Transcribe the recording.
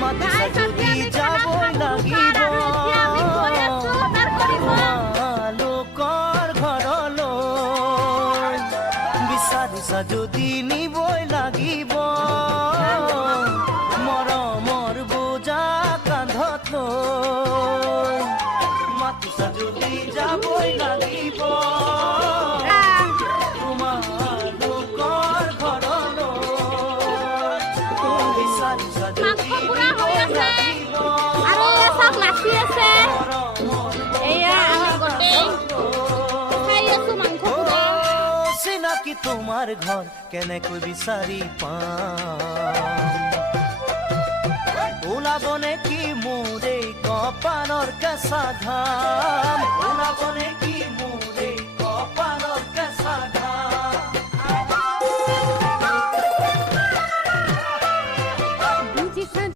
মাতিছা যদি যাবই লাগিব লোকৰ ঘৰলৈ বিচাৰিছা যদি নিবই লাগিব মৰমৰ বোজা কান্ধত লৈ মাতিছা যদি যাবই লাগিব তোমালোকৰ ঘৰলৈ বিচাৰিছা যদি নিবই লাগিব আৰু এসব নাচি আছে এয়া আমাৰ গোটেই খাই আছো মাংস পুৰা চিনাকি তোমাৰ ঘৰ কেনেকৈ বিচাৰি পাম ওলাব নেকি মোৰ এই কপালৰ কেঁচা ঘাম ওলাব নেকি মোৰ এই কপালৰ কেঁচা ঘাম